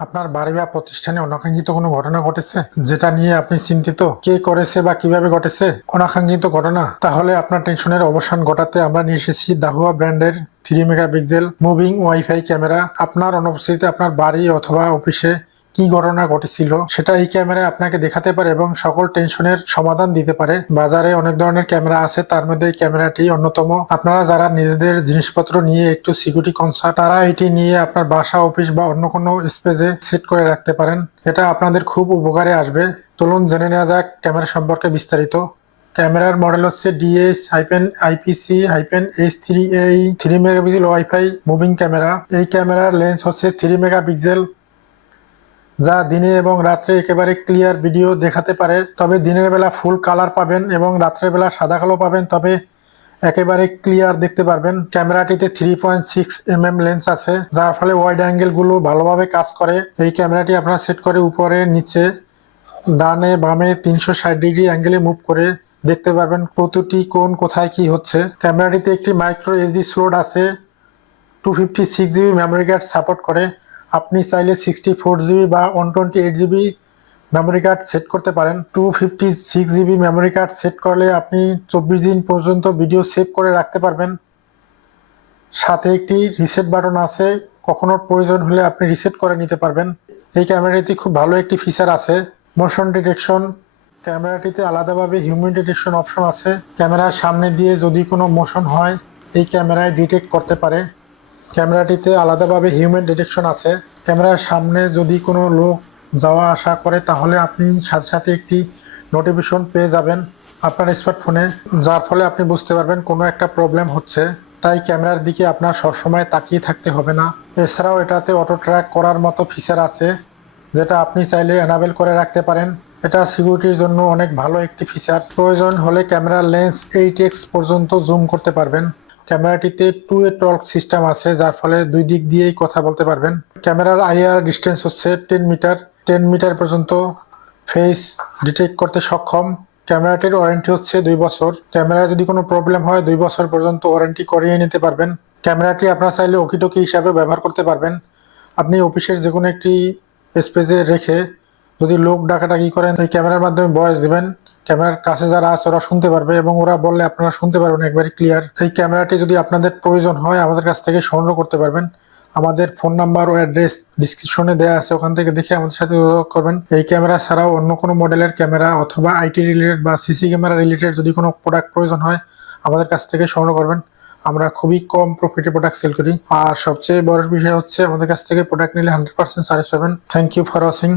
আপনার বাড়ি বা প্রতিষ্ঠানে অনাকাঙ্ক্ষিত কোনো ঘটনা ঘটেছে? যেটা নিয়ে আপনি চিন্তিত। কে করেছে বা কীভাবে ঘটেছে? অনাকাঙ্ক্ষিত ঘটনা। তাহলে আপনার টেনশনের অবসান ঘটাতে আমরা নিয়ে এসেছি দাহুয়া ব্র্যান্ডের three mega pixel moving wifi camera. আপনার অনুপস্থিতিতে আপনার বাড়ি অথবা অফিসে কি ঘটনা ঘটেছিল, সেটা এই ক্যামেরায় আপনাকে দেখাতে পারে এবং সকল টেনশনের সমাধান দিতে পারে। বাজারে অনেক ধরনের ক্যামেরা আছে, তার মধ্যে এই ক্যামেরাটি অন্যতম। আপনারা যারা নিজেদের জিনিসপত্র নিয়ে একটু সিকিউরিটি কনসার্ট তারা এটি নিয়ে আপনার বাসা অফিস বা অন্য কোনো স্পেসে সেট করে রাখতে পারেন। এটা আপনাদের খুব উপকারে আসবে। চলুন জেনে নেওয়া যাক ক্যামেরা সম্পর্কে বিস্তারিত। ক্যামেরার মডেল হচ্ছে DS hyphen IPC hyphen H three এই three megapixel wifi moving camera এই ক্যামেরার লেন্স হচ্ছে থ্রি মেগাপিক্সেল যা দিনে এবং রাত্রে একেবারে ক্লিয়ার ভিডিও দেখাতে পারে। তবে দিনের বেলা ফুল কালার পাবেন এবং রাত্রের বেলা সাদা কালো পাবেন। তবে একেবারে ক্লিয়ার দেখতে পারবেন। ক্যামেরাটিতে three point six M M lens আছে, যার ফলে ওয়াইড অ্যাঙ্গেলগুলো ভালোভাবে কাজ করে। এই ক্যামেরাটি আপনার সেট করে উপরে, নিচে, ডানে, বামে তিনশো ষাট ডিগ্রি অ্যাঙ্গেলে মুভ করে দেখতে পারবেন প্রতিটি কোন কোথায় কি হচ্ছে। ক্যামেরাটিতে একটি মাইক্রো এইচডি স্লোট আছে, two fifty six GB memory card support করে। আপনি চাইলে সিক্সটি ফোর জিবি বা one twenty eight GB memory card set করতে পারেন। Two fifty six GB memory card set করলে আপনি চব্বিশ দিন পর্যন্ত ভিডিও সেভ করে রাখতে পারবেন। সাথে একটি রিসেট বাটন আছে কখনো প্রয়োজন হলে আপনি রিসেট করে নিতে পারবেন। এই ক্যামেরাটি খুব ভালো একটি ফিচার আছে। মোশন ডিটেকশন ক্যামেরাটিতে আলাদাভাবে হিউম্যান ডিটেকশন অপশন আছে। ক্যামেরার সামনে দিয়ে যদি কোনো মোশন হয়, এই ক্যামেরায় ডিটেক্ট করতে পারে। ক্যামেরাটিতে আলাদাভাবে হিউম্যান ডিটেকশন আছে। ক্যামেরার সামনে যদি কোনো লোক যাওয়া আসা করে, তাহলে আপনি সাথে সাথে একটি নোটিফিকেশন পেয়ে যাবেন আপনার স্মার্টফোনে যার ফলে আপনি বুঝতে পারবেন কোনো একটা প্রবলেম হচ্ছে। তাই ক্যামেরার দিকে আপনার সবসময় তাকিয়ে থাকতে হবে না। এছাড়াও এটাতে অটো ট্র্যাক করার মতো ফিচার আছে, যেটা আপনি চাইলে এনাবেল করে রাখতে পারেন। এটা সিকিউরিটির জন্য অনেক ভালো একটি ফিচার প্রয়োজন হলে ক্যামেরার লেন্স এইট এক্স পর্যন্ত জুম করতে পারবেন। ক্যামেরাটিতে টু এ টর্ক সিস্টেম আছে, যার ফলে দুই দিক দিয়েই কথা বলতে পারবেন। ক্যামেরার আইআর ডিস্টেন্স হচ্ছে টেন মিটার টেন মিটার পর্যন্ত ফেস ডিটেক্ট করতে সক্ষম। ক্যামেরাটির ওয়ারেন্টি হচ্ছে দুই বছর। ক্যামেরায় যদি কোনো প্রবলেম হয়, দুই বছর পর্যন্ত ওয়ারেন্টি করিয়ে নিতে পারবেন। ক্যামেরাটি আপনার চাইলে ওকিটকি হিসাবে ব্যবহার করতে পারবেন। আপনি অফিসের যে কোনো একটি স্পেসে রেখে যদি লোক ডাকাডাকি করেন এই ক্যামেরার মাধ্যমে ভয়েস দিবেন। ক্যামেরার কাছে যারা আছে, ওরা শুনতে পারবে এবং ওরা বললে আপনারা শুনতে পারবেন একবারে ক্লিয়ার এই ক্যামেরাটি যদি আপনাদের প্রয়োজন হয়, আমাদের কাছ থেকে সংগ্রহ করতে পারবেন। আমাদের ফোন নাম্বার ও অ্যাড্রেস ডিসক্রিপশনে দেওয়া আছে, ওখান থেকে দেখে আমাদের সাথে যোগাযোগ করবেন। এই ক্যামেরা ছাড়াও অন্য কোনো মডেলের ক্যামেরা অথবা আইটি রিলেটেড বা সিসি ক্যামেরা রিলেটেড যদি কোনো প্রোডাক্ট প্রয়োজন হয়, আমাদের কাছ থেকে সংগ্রহ করবেন। আমরা খুবই কম প্রফিটে প্রোডাক্ট সেল করি। আর সবচেয়ে বড় বিষয় হচ্ছে, আমাদের কাছ থেকে প্রোডাক্ট নিলে হান্ড্রেড পার্সেন্ট সার্ভিস পাবেন। Thank you for watching